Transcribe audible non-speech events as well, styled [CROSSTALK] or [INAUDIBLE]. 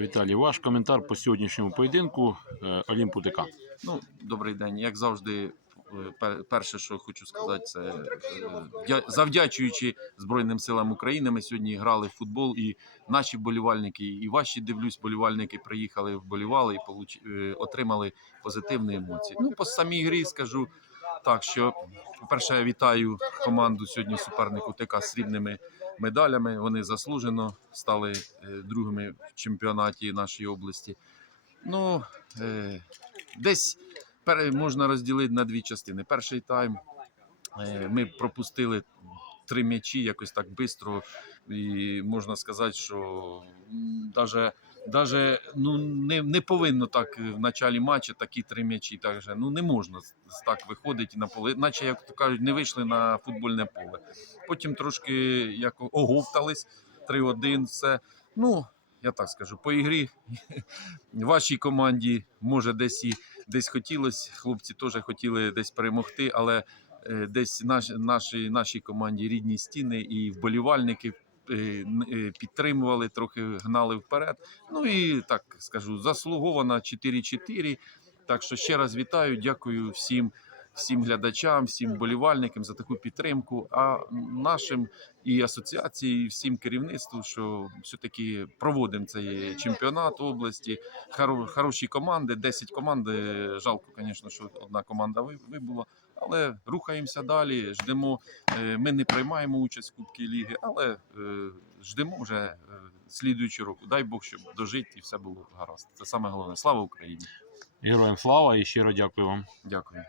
Віталій, ваш коментар по сьогоднішньому поєдинку е, Олімпу ДК. Ну, добрий день. Як завжди, е, перше, що хочу сказати, це е, завдячуючи Збройним силам України, ми сьогодні грали в футбол, і наші вболівальники, і ваші дивлюсь, вболівальники приїхали, вболівали і отримали позитивні емоції. Ну, по самій грі скажу так, що по-перше, вітаю команду сьогодні супернику ТК з срібними медалями. Вони заслужено стали е, другими в чемпіонаті нашої області. Ну, е, десь можна розділити на дві частини. Перший тайм е, ми пропустили три м'ячі якось так швидко. І можна сказати, що навіть, даже, ну, не, не повинно так в началі матчу такі три м'ячі. Так же, ну, не можна так виходити на поле, наче, як то кажуть, не вийшли на футбольне поле. Потім трошки як оговтались, 3-1, все. Ну, я так скажу, по ігрі [LAUGHS] вашій команді може десь і десь хотілося. Хлопці теж хотіли десь перемогти, але е, десь наш, нашій, нашій команді рідні стіни і вболівальники. Е, е, Підтримували, трохи гнали вперед. Ну і так скажу, заслугована 4-4. Так що ще раз вітаю, дякую всім, всім глядачам, всім вболівальникам за таку підтримку. А нашим і асоціації, і всім керівництву, що все-таки проводимо цей чемпіонат області. Хоро- Хороші команди, 10 команд. е, Жалко, звісно, що одна команда вибула. Але рухаємося далі. Ждемо. Е, Ми не приймаємо участь в Кубці Ліги, але е, ждемо вже слідуючого року. Дай Бог, щоб дожити і все було гаразд. Це саме головне. Слава Україні! Героям слава і щиро дякую вам. Дякую.